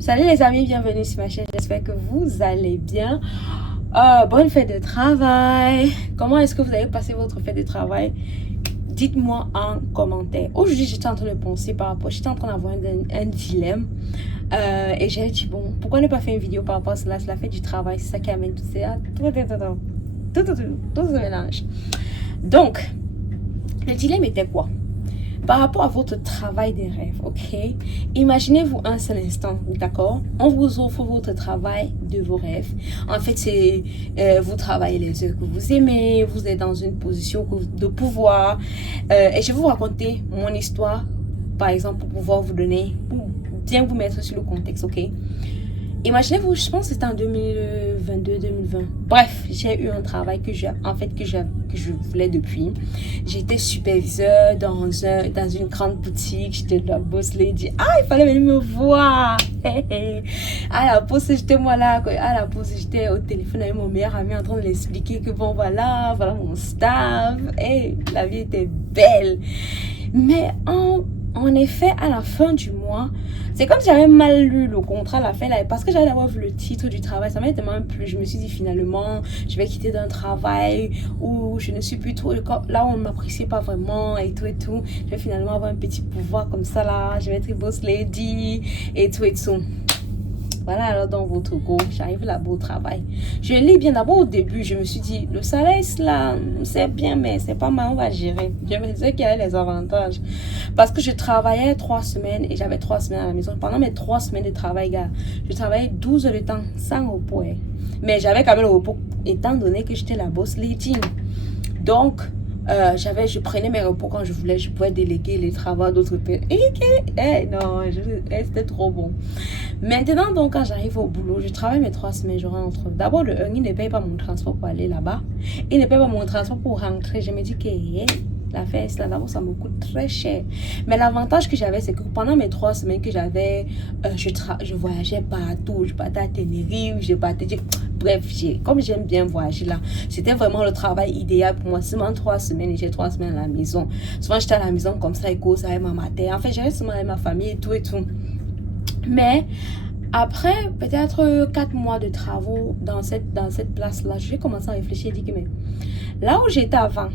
Salut les amis, bienvenue sur ma chaîne, j'espère que vous allez bien. Bonne fête de travail. Comment est-ce que vous avez passé votre fête de travail? Dites-moi en commentaire. Aujourd'hui, j'étais en train de penser par rapport, j'étais en train d'avoir un dilemme. Et j'ai dit, bon, pourquoi ne pas faire une vidéo par rapport à cela? C'est la fête du travail, c'est ça qui amène tout ça, tout ce mélange. Donc, le dilemme était quoi? Par rapport à votre travail des rêves, ok? Imaginez-vous un seul instant, d'accord? On vous offre votre travail de vos rêves. En fait, c'est vous travaillez les heures que vous aimez, vous êtes dans une position de pouvoir. Et je vais vous raconter mon histoire, par exemple, pour pouvoir vous donner, pour bien vous mettre sur le contexte, ok? Imaginez-vous, je pense que c'était en 2022-2020. Bref, j'ai eu un travail que je voulais depuis. J'étais superviseur dans une grande boutique. J'étais la boss lady. Ah, il fallait venir me voir. À la pause, j'étais moi là. À la pause, j'étais au téléphone avec mon meilleur ami en train de l'expliquer que bon, voilà mon staff. Hey, la vie était belle. Mais en effet, à la fin du mois, c'est comme si j'avais mal lu le contrat à la fin, là, parce que j'avais d'abord vu le titre du travail, ça m'a tellement plu. Je me suis dit finalement, je vais quitter d'un travail où je ne suis plus trop, là où on ne m'appréciait pas vraiment et tout et tout. Je vais finalement avoir un petit pouvoir comme ça là, je vais être boss lady et tout et tout. Voilà, alors dans votre go, j'arrive là-bas au travail. Je lis bien d'abord au début, je me suis dit, le salaire là, c'est bien, mais c'est pas mal, on va gérer. Je me disais qu'il y avait les avantages. Parce que je travaillais 3 semaines et j'avais 3 semaines à la maison. Pendant mes 3 semaines de travail, gars, je travaillais 12 heures de temps sans repos. Hein. Mais j'avais quand même le repos, étant donné que j'étais la boss lady. Donc, je prenais mes repos quand je voulais, je pouvais déléguer les travaux d'autres personnes. Non, c'était trop bon. Maintenant, donc, quand j'arrive au boulot, je travaille mes 3 semaines, je rentre. D'abord, il ne paye pas mon transport pour aller là-bas. Il ne paye pas mon transport pour rentrer. Je me dis que la fête, là, d'abord, ça me coûte très cher. Mais l'avantage que j'avais, c'est que pendant mes 3 semaines que j'avais, je voyageais partout. Je partais à Tenerife, bref, comme j'aime bien voyager là, c'était vraiment le travail idéal pour moi. Seulement 3 semaines et j'ai 3 semaines à la maison. Souvent, j'étais à la maison comme ça, et cause avec ma mère. En fait, j'avais seulement avec ma famille et tout et tout. Mais après peut-être 4 mois de travaux dans cette place-là, j'ai commencé à réfléchir et dire que mais là où j'étais avant,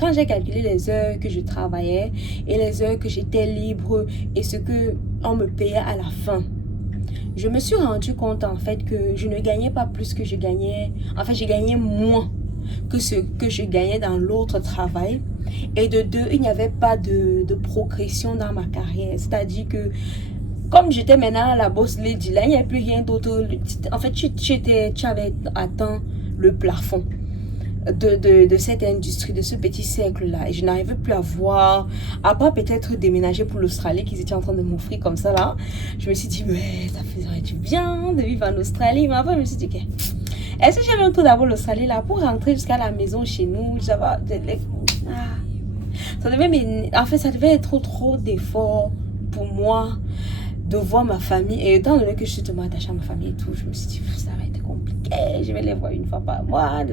quand j'ai calculé les heures que je travaillais et les heures que j'étais libre et ce que on me payait à la fin, je me suis rendu compte en fait que je ne gagnais pas plus que je gagnais. En fait, j'ai gagné moins que ce que je gagnais dans l'autre travail. Et de deux, il n'y avait pas de progression dans ma carrière. C'est-à-dire que comme j'étais maintenant la boss lady, là, il n'y a plus rien d'autre. En fait, tu avais atteint le plafond de cette industrie, de ce petit cercle-là. Et je n'arrivais plus à voir, à part peut-être déménager pour l'Australie qu'ils étaient en train de m'offrir comme ça, là. Je me suis dit, mais ça ferait du bien de vivre en Australie. Mais après, je me suis dit, que est-ce que j'aime un peu d'abord l'Australie, là, pour rentrer jusqu'à la maison chez nous, ça devait être trop d'efforts pour moi de voir ma famille. Et étant donné que je suis tellement attachée à ma famille et tout, je me suis dit, ça va être compliqué. Je vais les voir une fois par mois.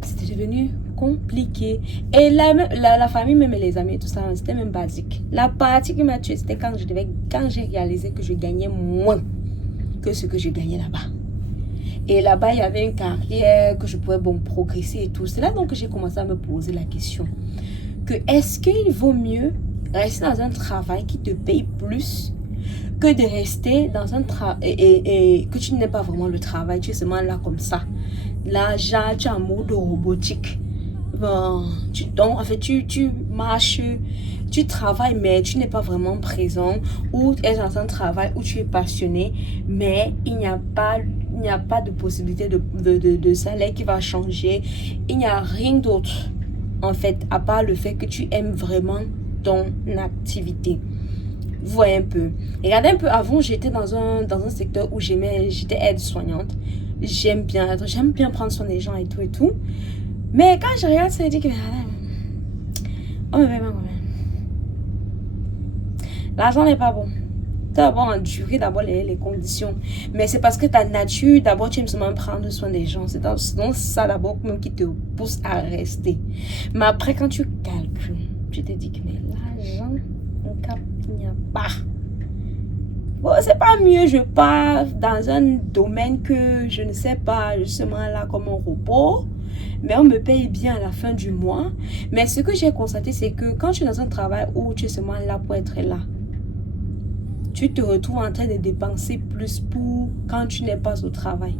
C'était devenu compliqué. Et la famille, même les amis et tout ça, c'était même basique. La partie qui m'a tué, c'était quand j'ai réalisé que je gagnais moins que ce que je gagnais là-bas. Et là-bas, il y avait une carrière que je pouvais progresser et tout. C'est là donc que j'ai commencé à me poser la question que est-ce qu'il vaut mieux rester dans un travail qui te paye plus que de rester dans un travail et que tu n'aies pas vraiment le travail, tu es seulement là comme ça. Là, genre, tu es en mode robotique. Bon, tu marches, tu travailles, mais tu n'es pas vraiment présent. Ou tu es dans un travail où tu es passionné, mais il n'y a pas de possibilité de salaire qui va changer. Il n'y a rien d'autre, en fait, à part le fait que tu aimes vraiment ton activité. Vous voyez un peu. Regardez un peu, avant j'étais dans un secteur où j'étais aide-soignante. J'aime bien prendre soin des gens et tout et tout. Mais quand je regarde ça, je dis que oh, mais l'argent n'est pas bon. Tu dois d'abord endurer d'abord les conditions. Mais c'est parce que ta nature, d'abord tu aimes seulement prendre soin des gens. C'est donc ça d'abord même qui te pousse à rester. Mais après quand tu calcules, tu te dis que mais l'argent, il n'y a pas. Bon, c'est pas mieux, je pars dans un domaine que je ne sais pas, justement là comme un robot, mais on me paye bien à la fin du mois. Mais ce que j'ai constaté, c'est que quand tu es dans un travail où tu es seulement là pour être là, tu te retrouves en train de dépenser plus pour quand tu n'es pas au travail.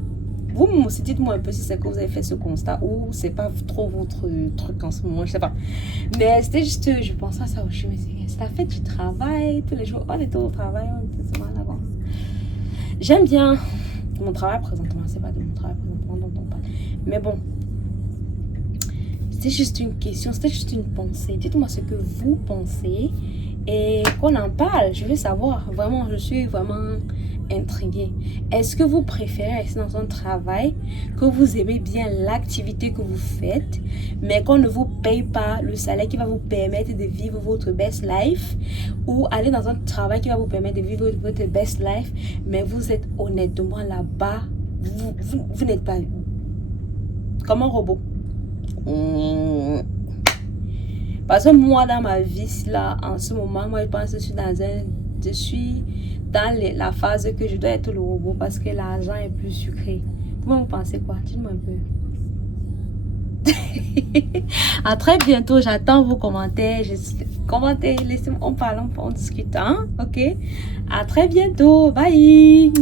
Vous aussi, dites-moi un peu si c'est que vous avez fait ce constat ou c'est pas trop votre truc en ce moment, je sais pas. Mais c'était juste, je pensais à ça aussi, je me disais, c'est la fête du travail, tous les jours, on était au travail, on était seulement là-bas. J'aime bien mon travail présentement, c'est pas de mon travail présentement dont on parle. Mais bon, c'était juste une question, c'était juste une pensée. Dites-moi ce que vous pensez et qu'on en parle. Je veux savoir, vraiment, je suis vraiment intriguée. Est-ce que vous préférez rester dans un travail que vous aimez bien l'activité que vous faites, mais qu'on ne vous paye pas le salaire qui va vous permettre de vivre votre best life, ou aller dans un travail qui va vous permettre de vivre votre best life, mais vous êtes honnêtement là-bas, vous n'êtes pas comme un robot. Parce que moi, dans ma vie, là, en ce moment, moi, je pense que je suis dans la phase que je dois être le robot parce que l'argent est plus sucré. Vous pensez quoi? Dites-moi un peu. À très bientôt, j'attends vos commentaires. Commentez, laissez-moi, on parle, on discute, hein? Ok? À très bientôt, bye!